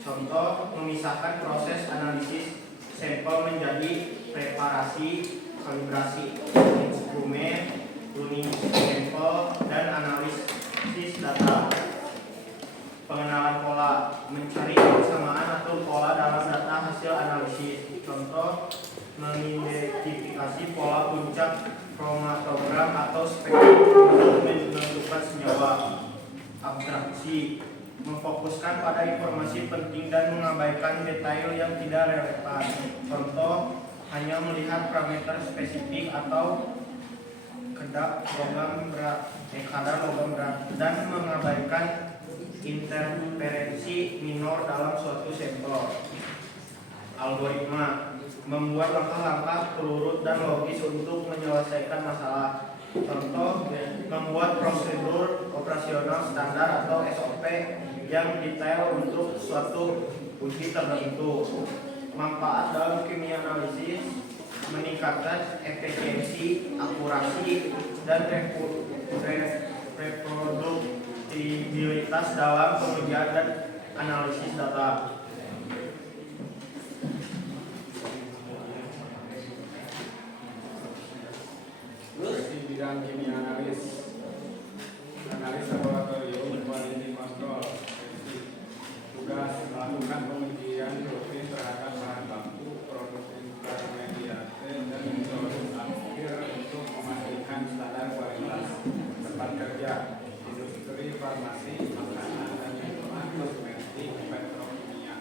Contoh: memisahkan proses analisis sampel menjadi preparasi, kalibrasi, instrumen, tuning sampel, dan analisis data. Pengenalan pola: mencari kesamaan atau pola dalam data hasil analisis. Contoh: mengidentifikasi pola puncak kromatogram atau spektrum untuk menentukan senyawa. Abstraksi: memfokuskan pada informasi penting dan mengabaikan detail yang tidak relevan. Contoh: hanya melihat parameter spesifik atau kadar logam berat dan mengabaikan interferensi minor dalam suatu sampel. Algoritma: membuat langkah-langkah terurut dan logis untuk menyelesaikan masalah. Contoh: membuat prosedur operasional standar atau SOP yang detail untuk suatu uji tertentu. Manfaat dalam kimia analisis: meningkatkan efisiensi, akurasi, dan reproduktibilitas dalam pengujian dan analisis data. Di bidang kimia analis laboratorium, quality control, tugas melakukan pengujian rutin terhadap bahan baku, produk intermediate, dan produk akhir untuk memastikan standar kualitas. Tempat kerja: industri farmasi, makanan dan minuman, kosmetik, petrokimia.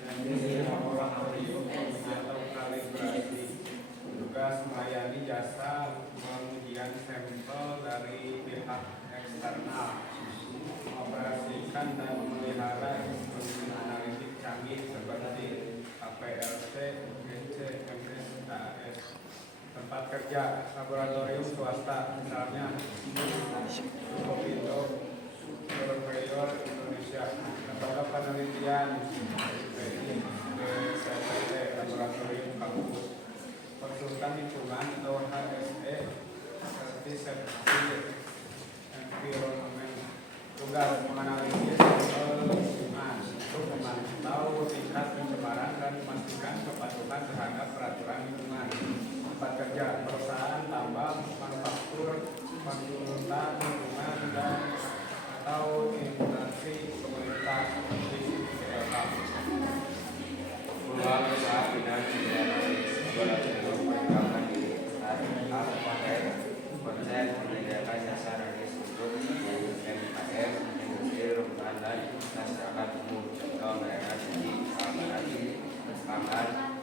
Dan di laboratorium atau kalibrasi, tugas melayani jasa pengujian sampel dari pihak eksternal, mengoperasikan dan memelihara instrumen analitik canggih seperti HPLC, UGC, MS, KS. Tempat kerja: laboratorium swasta, misalnya Kopindo, Surveyor Indonesia. Lembaga penelitian BPI, BCPT, laboratorium kampus. Konsultan lingkungan atau HSE seperti safety environment. Tugas menganalisis sampel lingkungan untuk memantau tingkat pencemaran dan memastikan kepatuhan terhadap peraturan lingkungan. Tempat kerja: perusahaan tambang, manufaktur, konsultan lingkungan, dan atau instansi pemerintah seperti PLK. Peluang usaha bidang kimia analis laboratorium mengembangkan diri. Pakai konsep menyediakan jasa analis untuk UMKM, industri rumahan dan masyarakat umum. Contoh mereka jadi laboratorium pangan,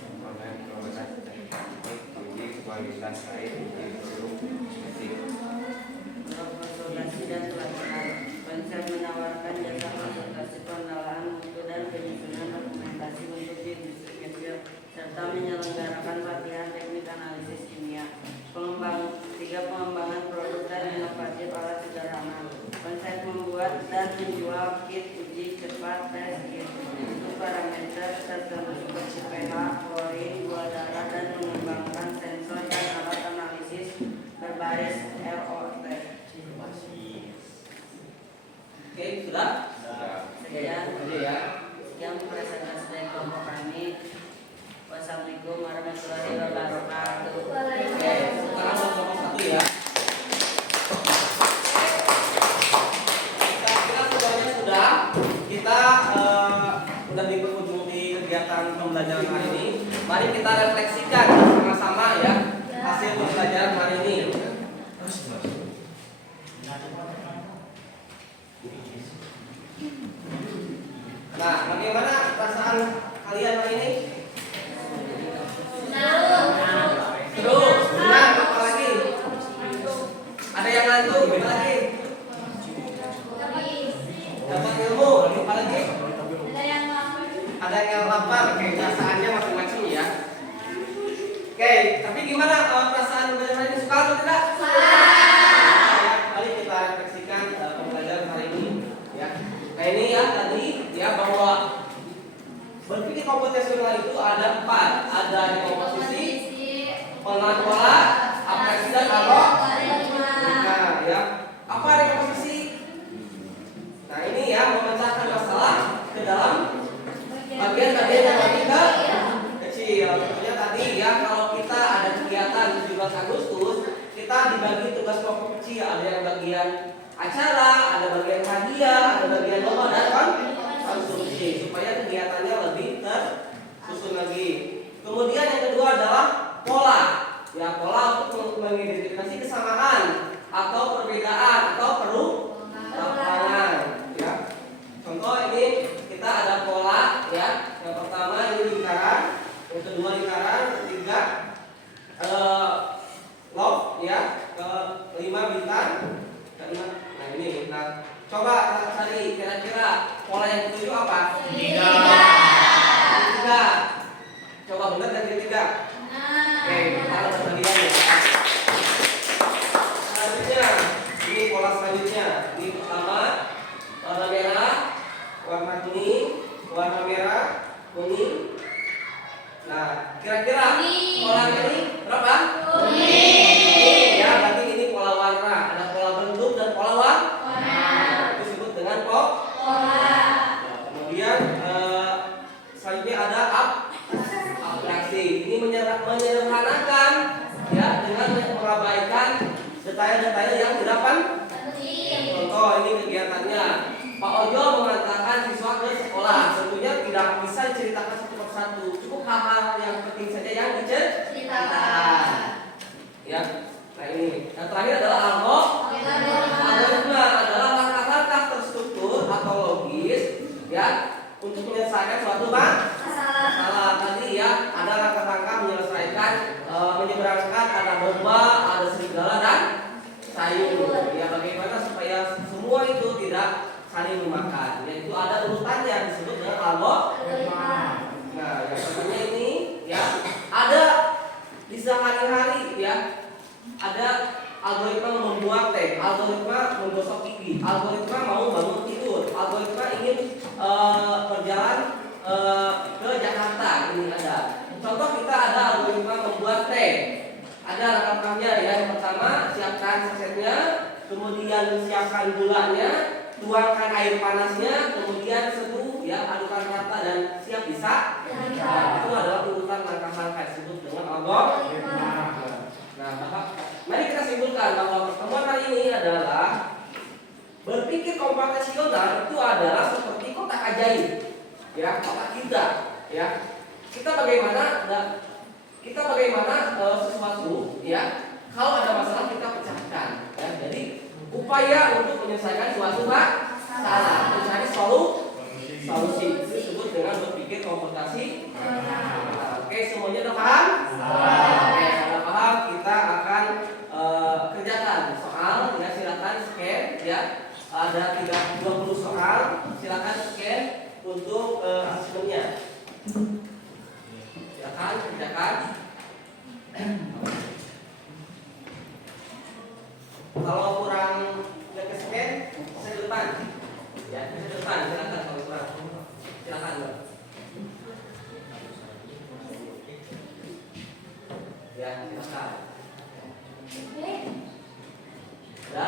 komponen proses teknik, uji kualitas air, uji produk kosmetik. Konsultasi dan pelatihan. Konsep menawarkan jasa konsultasi pengenalan mutu dan penyusunan dokumentasi untuk industri kecil serta menyelenggarakan pelatihan teknik analisis kimia. Pengembangan produk dan inovasi alat sederhana. Konsep membuat dan menjual kit uji cepat tes kit untuk parameter tertentu seperti pH, klorin, gula darah, dan mengembangkan sensor dan alat analisis berbasis LOT. Oke, sudah? Sekian. Ya. Sekian presentasi dari kelompok kami. Wassalamualaikum warahmatullahi wabarakatuh. Oke, sekarang kelompok satu ya. Saya kira semuanya sudah. Kita sudah di penghujung di kegiatan pembelajaran hari ini. Mari kita refleksikan bersama-sama ya hasil pembelajaran hari ini. Nah, bagaimana perasaan kalian hari ini? Seru. Senang, apa lagi? Ada yang ngantuk, apa lagi? Dapat ilmu, apa lagi? Ada yang lapar, kayak perasaannya masing-masing ya. Oke, komputasional itu ada 4. Ada dekomposisi, pengenalan pola, apreksi dan algoritma. Nah, ya. Apa dekomposisi? Nah, ini ya memecahkan masalah ke dalam bagian-bagian yang lebih kecil. Contohnya tadi ya, kalau kita ada kegiatan 17 Agustus, kita dibagi tugas kelompok kecil. Ada yang bagian acara, ada bagian hadiah, ada bagian lomba dan konsumsi, supaya kegiatannya lebih tersusun lagi. Kemudian yang kedua adalah pola. Ya, pola untuk mengidentifikasi kesamaan atau perbedaan atau perubahan. Ya. Contoh ini kita ada pola ya. Yang pertama ini lingkaran, yang kedua lingkaran, ketiga love ya, kelima bintang, keenam. Nah ini, nah coba cari kira-kira pola yang ketujuh apa? Tiga. Coba benar dan tiga. Oke, kita lihat bagiannya. Selanjutnya, ini pola selanjutnya. Ini pertama warna merah, warna kuning, warna merah, kuning. Nah, kira-kira pola ini berapa? Kuning. Ya, berarti ini pola warna. Ada pola bentuk dan pola warna. Itu disebut dengan pola. Kemudian selanjutnya ada abstraksi. Ini menyederhanakan ya dengan mengabaikan detail-detail yang tidak penting. Contoh ini kegiatannya. Pak Ojo mengantarkan siswa ke sekolah. Tentunya tidak bisa diceritakan satu persatu. Cukup hal-hal yang penting saja yang diceritakan. Ya. Nah ini. Yang terakhir adalah algoritma adalah langkah-langkah terstruktur atau logis ya untuk menyelesaikan suatu masalah. Tadi ya ada langkah-langkah menyelesaikan menyeberangkan ada domba, ada serigala dan sayur. Ya bagaimana supaya semua itu tidak saling memakan. Yaitu ada urutannya disebut dengan algoritma. Nah, yang pertama ini ya ada di sehari-hari ya. Ada algoritma membuat teh, algoritma menggosok gigi, algoritma mau bangun tidur, algoritma ingin berjalan ke Jakarta. Ini ada. Contoh kita ada algoritma membuat teh. Ada langkah-langkahnya ya. Yang pertama siapkan sasetnya, kemudian siapkan gulanya, tuangkan air panasnya, kemudian seduh ya, adukkan rata dan siap bisa. Nah, itu adalah urutan langkah-langkah disebut dengan algoritma. Nah, mari kita simpulkan bahwa pertemuan hari ini adalah berpikir komputasional itu adalah seperti kotak ajaib, ya, kotak kita, ya. Kita bagaimana sesuatu, ya, kalau ada masalah kita pecahkan, ya. Jadi upaya untuk menyelesaikan suatu masalah, mencari solusi itu disebut dengan berpikir komputasi. Nah, oke, semuanya udah paham? Oke, sudah paham, kita akan kerjakan soal. Ya, silakan scan ya. Ada 20 soal, silakan scan untuk asesmennya. Silakan kerjakan. Kalau kurang nggak ke scan, saya ke depan. Ya, saya ke depan. Silakan kalau kurang. Silakan. Ya, silakan. Ya.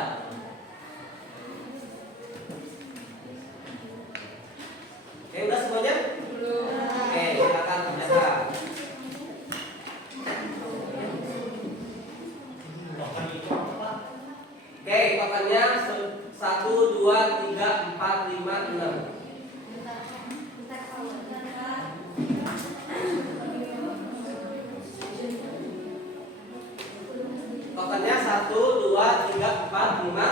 Oke, udah semuanya? Belum. Oke, silakan kerjakan. Oke, totalnya 1, 2, 3, 4, 5, 6. Totalnya 1, 2, 3, 4, 5.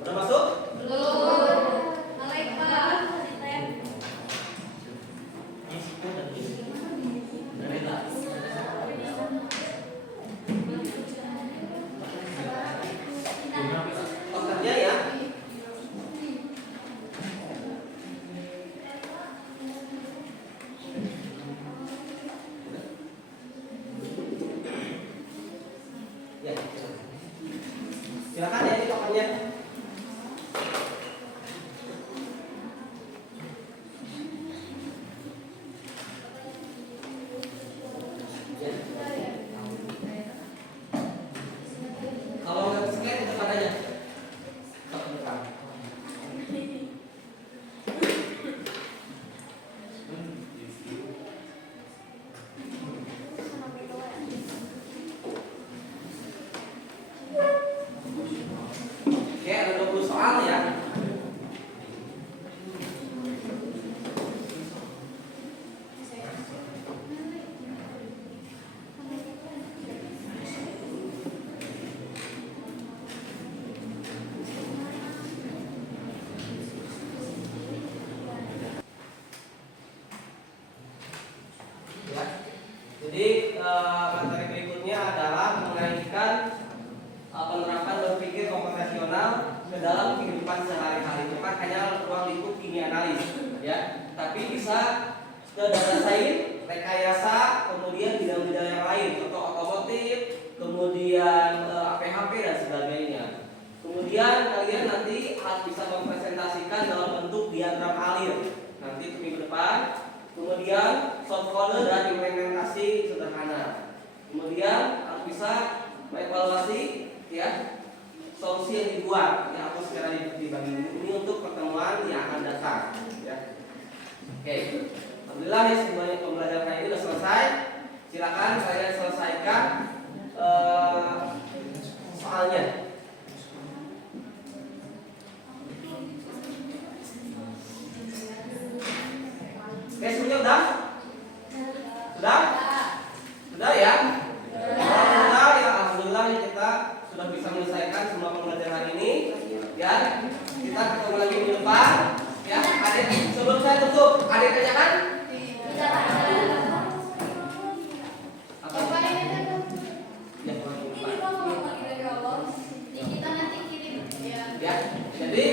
Udah masuk? Belum. Balik Pak. Totalnya ya. soal ya. Ya. Jadi materi berikutnya adalah mengaitkan penerapan berpikir komputasional ke dalam kehidupan sehari-hari. Bukan hanya ruang lingkup kimia analis, ya, tapi bisa ke data science, rekayasa, kemudian bidang-bidang yang lain, contoh otomotif, kemudian PHP dan sebagainya. Kemudian kalian nanti harus bisa mempresentasikan dalam bentuk diagram alir nanti ke minggu depan. Kemudian soft code dan implementasi sederhana. Kemudian harus bisa mengevaluasi ya solusi yang dibuat ya aku secara dibagi ini untuk pertemuan yang akan datang ya. Oke, alhamdulillah ya semuanya pembelajaran hari ini sudah selesai. Silakan kalian selesaikan soalnya. Oke, semuanya udah? Sudah? Sudah ya? Sudah ya, alhamdulillah ya kita sudah bisa menyelesaikan semua pembelajaran hari ini. Ya, kita ketemu lagi minggu depan. Ya, adik sebelum saya tutup, adik kerjakan? Apa? Ya, Kita nanti kirim ya. ya, jadi